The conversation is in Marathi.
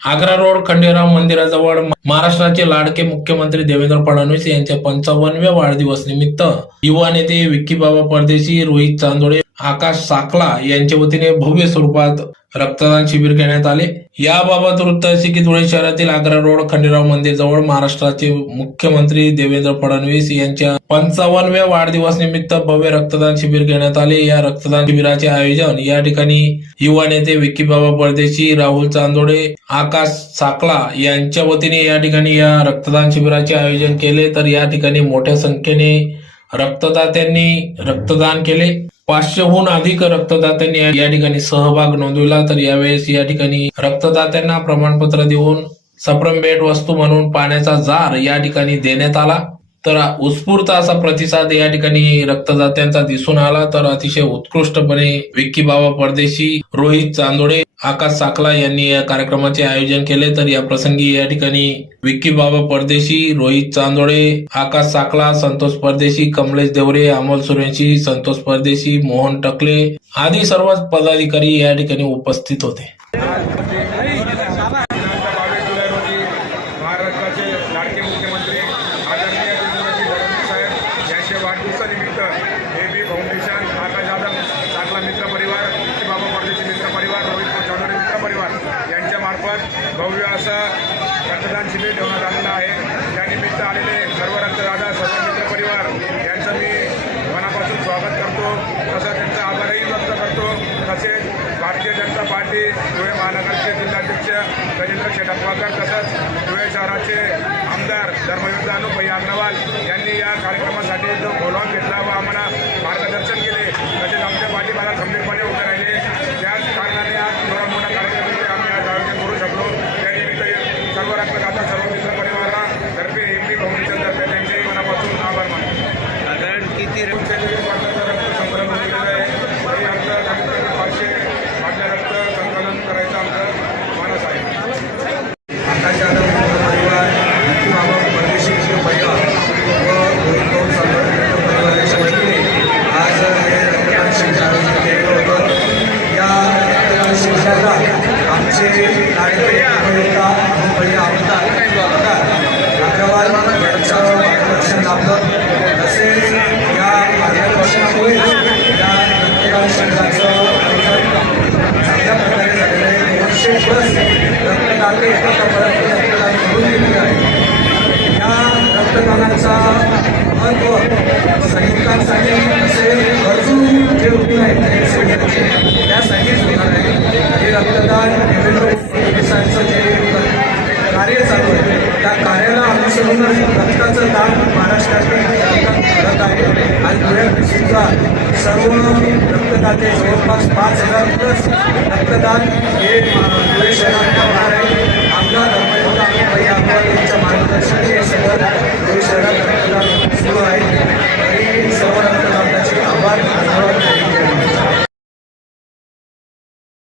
आग्रा रोड खंडेराव मंदिराजवळ महाराष्ट्राचे लाडके मुख्यमंत्री देवेंद्र फडणवीस यांच्या पंचावन्नव्या वाढदिवस निमित्त युवा नेते विक्कीबाबा परदेशी रोहित चांदोडे आकाश साकला यांच्या वतीने भव्य स्वरूपात रक्तदान शिबिर घेण्यात आले. याबाबत वृत्त असे की धुळे शहरातील आग्रा रोड खंडेराव मंदिर जवळ महाराष्ट्राचे मुख्यमंत्री देवेंद्र फडणवीस यांच्या पंचावन्नव्या वाढदिवस निमित्त भव्य रक्तदान शिबिर घेण्यात आले. या रक्तदान शिबिराचे आयोजन या ठिकाणी युवा नेते विक्कीबाबा परदेशी राहुल चांदोडे आकाश साकला यांच्या वतीने या ठिकाणी या रक्तदान शिबिराचे आयोजन केले. तर या ठिकाणी मोठ्या संख्येने रक्तदात्यांनी रक्तदान केले. पाचशेहून अधिक रक्तदात्यांनी या- ठिकाणी सहभाग नोंदविला. तर यावेळेस या ठिकाणी रक्तदात्यांना प्रमाणपत्र देऊन सप्रम भेट वस्तू म्हणून पाण्याचा जार या ठिकाणी देण्यात आला. तर उत्स्फूर्त असा प्रतिसाद या ठिकाणी रक्तदात्यांचा दिसून आला. तर अतिशय उत्कृष्टपणे विक्की बाबा परदेशी रोहित चांदोडे आकाश साकला यांनी या कार्यक्रमाचे आयोजन केले. तर या प्रसंगी या ठिकाणी विक्की बाबा परदेशी रोहित चांदोडे आकाश साकला संतोष परदेशी कमलेश देवरे अमोल सुरेंशी संतोष परदेशी मोहन टकले आदी सर्व पदाधिकारी या ठिकाणी उपस्थित होते. यांच्या भव्य असं रक्तदान शिबिर ठेवण्यात आलेलं आहे. त्यानिमित्त आलेले सर्व रक्तदादा सर्व मित्रपरिवार यांचं मी मनापासून स्वागत करतो. तसं त्यांचा आभारही व्यक्त करतो. तसेच भारतीय जनता पार्टी धुळे महानगरचे जिल्हाध्यक्ष गजेंद्र शेटप्पाकर तसंच धुळे शहराचे आहे दोनशे प्लस रक्तदाते आतापर्यंत रक्तदान करून दिलेले आहे. या रक्तदानाचा महत्त्व सैनिकांसाठी असे गरजू जे रुग्ण आहेत त्यांचे त्यासाठीच होणार आहे हे रक्तदान देवेंद्र फडणवीसांचं जे कार्य चालू आहे त्या कार्याला अनुसरूनच रक्ताचं दान महाराष्ट्रातील करत आहे आणि धुळ्यात सुद्धा सर्व रक्तदाते जवळपास पाच हजार प्लस रक्तदान हे